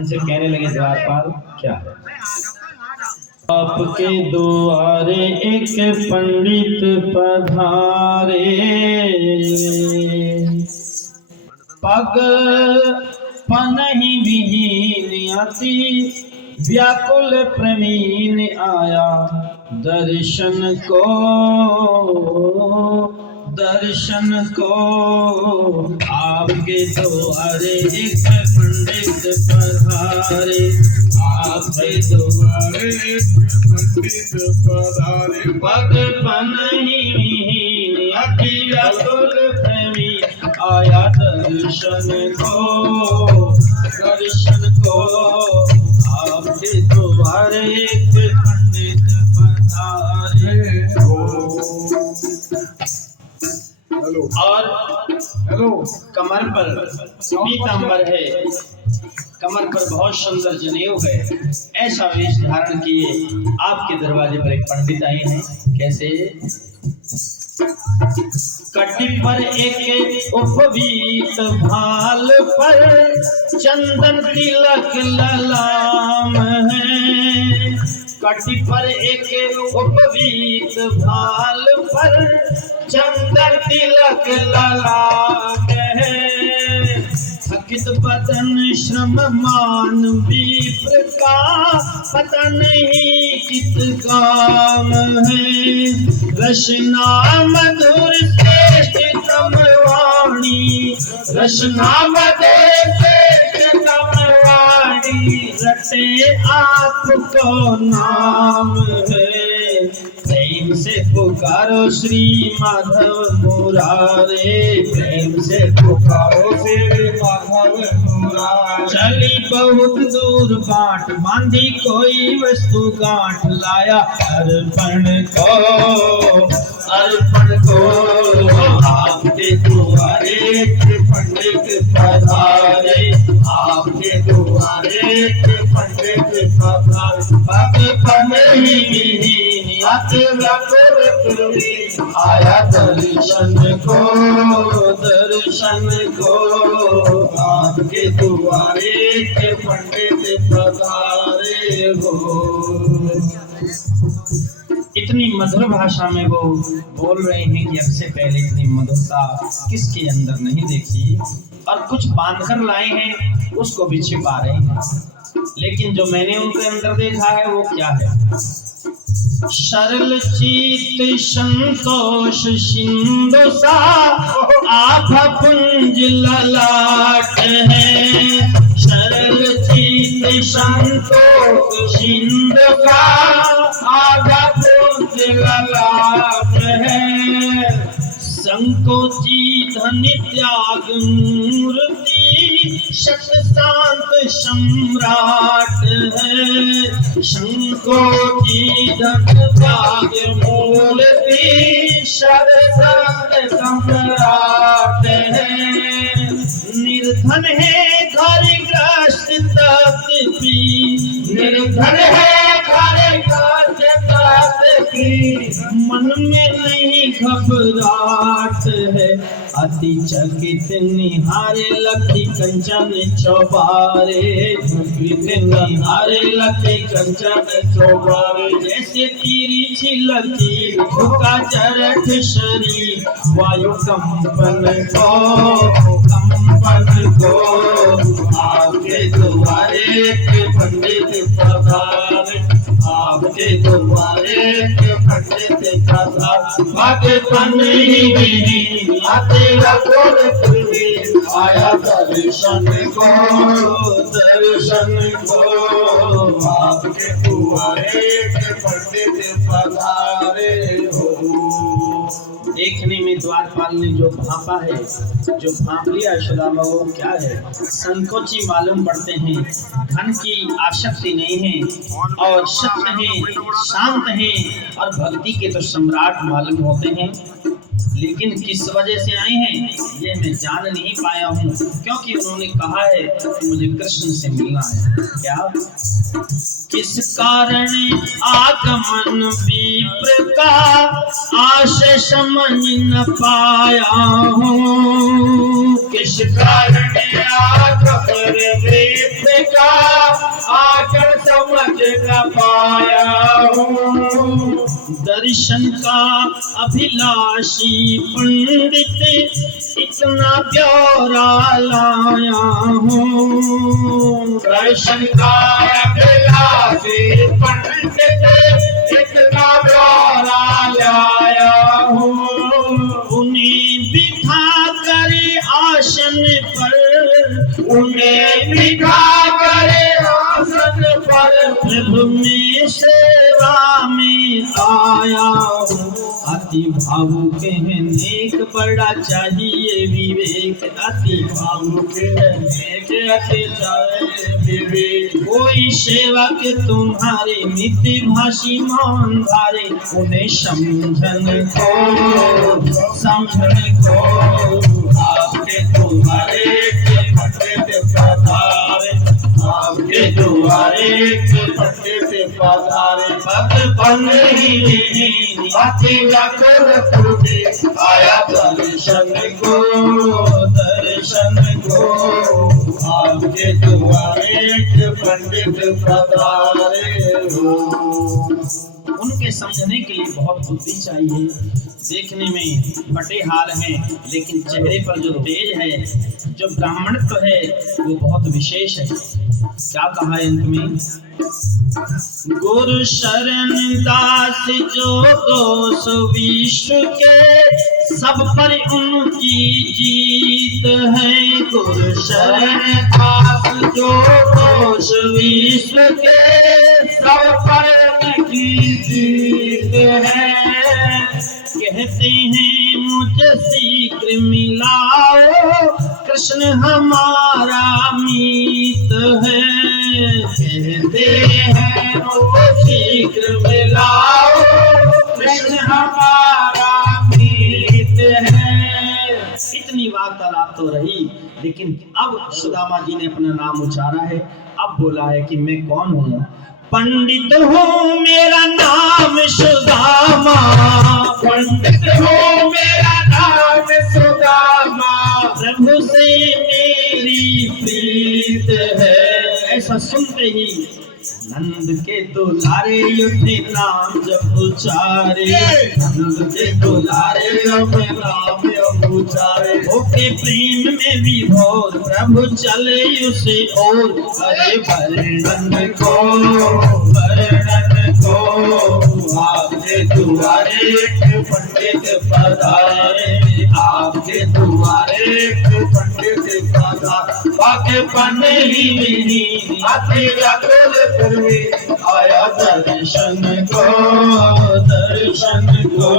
उनसे कहने लगे द्वारपाल क्या है? आपके द्वारे एक पंडित पधारे, पग पनहि विहीन अति व्याकुल प्रवीण आया दर्शन को, दर्शन को। आपके द्वारे एक पंडित पधारे, आपके द्वारे एक पंडित पधारे, पग पनहि विहीन अति व्याकुल प्रवीण आया दर्शन को, दर्शन को। आपके द्वारे एक पंडित पधारे। और कमर पर पीतांबर है, कमर पर बहुत सुंदर जनेऊ है। ऐसा वेश धारण किए आपके दरवाजे पर एक पंडित आए हैं। कैसे? कटी पर एक उपवीत भाल पर चंदन तिलक ललाम है। कटी पर एक उपवीत भाल पर चंदन तिलक ललाम है। थकित बदन श्रम मान विप्र का पता नहीं कित काम है। रसना मधुर श्रेष्ठतम वाणी, रसना मधुर श्रेष्ठतम वाणी, रटे आपको नाम है। प्रेम से पुकारो श्री माधव मुरारे, प्रेम से पुकारो श्री माधव मुरारे। चली बहुत दूर बाट, बांधी कोई वस्तु गांठ, लाया अर्पण को, अर्पण को। आपके द्वारे एक पंडित पधारे, आपके द्वारे एक पंडित पधारे, पग पनहि विहीन अति व्याकुल प्रवीण आया दर्शन को, दर्शन को। आपके द्वारे एक पंडित पधारे हो। इतनी मधुर भाषा में वो बोल रहे हैं कि अब से पहले इतनी मधुरता किसके अंदर नहीं देखी। और कुछ बांध कर लाए हैं उसको भी छिपा रहे हैं, लेकिन जो मैंने उनके अंदर देखा है वो क्या है? सरल चित संतोष सिंधु सा आभा पुंज ललाट है। सरल चित संतोष सिंधु का आभा पुंज ललाट है। संकोची धन त्याग मूर्ति सत शांत सम्राट है। संकोची धन त्याग मूर्ति सत शांत सम्राट है। निर्धन है घर ग्रस्त तपी, निर्धन है घर ग्रस्त तपी, मन में नहीं घबराहट है। अति चकित निहारे लखी कंचन चौबारे, चकित निहारे लखी कंचन चौबारे। जैसे तीरी छिलकी झुका जरठ शरीर, वायु कंपन को, कंपन को। आपके द्वारे पंडित पधारे, आपके द्वारे पंडित पधारे, पग पनहि विहीन अति व्याकुल प्रवीण आया दर्शन को, दर्शन को। आपके द्वारे पंडित पधारे हो। देखने में द्वारपाल ने जो भांपा है, जो भांप लिया यशोदामा, वो क्या है? संकोची मालूम पड़ते हैं, धन की आसक्ति नहीं है और सत्य है, शांत है और भक्ति के तो सम्राट मालूम होते हैं। लेकिन किस वजह से आए हैं ये मैं जान नहीं पाया हूँ, क्योंकि उन्होंने कहा है कि मुझे कृष्ण से मिलना है। क्या किस कारण आगमन विप्र का आशय समझ न पाया हूँ। किस कारण आगमन विप्र का आशय समझ न पाया हूँ। दर्शन का अभिलाषी पंडित इतना ब्यौरा लाया हूँ। दर्शन का अभिलाषी पंडित इतना ब्यौरा लाया हूँ। उन्हें बिठा कर आसन पर, उन्हें बिठा कर आसन पर प्रभु में सेवा में आया हूँ। अति भावुक है नेक बड़ा चाहिए विवेक, अति भावुक है नेक अति चाहिए विवेक। कोई सेवक तुम्हारे नित्य भाषी मान धारे, उन्हें समझन को आपके तुम्हारे पंडित पधारे, आपके तुम्हारे पंडित पधारे। भक्त बन ही अति व्याकुल तुझे आया दर्शन को, दर्शन को आपके तुम्हारे पंडित पधारे हो। उनके समझने के लिए बहुत बुद्धि चाहिए। देखने में फटे हाल हैं, लेकिन चेहरे पर जो तेज है, जो ब्राह्मणत्व है, वो बहुत विशेष है। क्या कहा है अंत में? गुरु शरण दास जो दोष विश्व के, सब पर उनकी जीत है। गुरु शरण दास जो दोष विश्व के, सब पर उनकी जीत है। कहते हैं मुझे शीघ्र मिलाओ, कृष्ण हमारा मीत है। कहते हैं मुझे शीघ्र मिलाओ, कृष्ण हमारा मीत है। इतनी वार्तालाप तो रही, लेकिन अब सुदामा जी ने अपना नाम उचारा है। अब बोला है कि मैं कौन हूँ। पंडित हूँ मेरा नाम सुदामा, पंडित हूँ मेरा नाम सुदामा, प्रभु से मेरी प्रीत है। ऐसा सुनते ही नंद के दुलारे युद्धे नाम जब उचारे, नंद के दुलारे जब नाम जब उचारे। ओके प्रेम में विभोर प्रभु चले उसे और, अरे वर्णन को, वर्णन को आपके दुआरे पंडित पधारे, आपके दुआरे पंडित पधारे। बाके पन्ने ही नहीं अति व्याकुल फिर भी आया दर्शन को, दर्शन को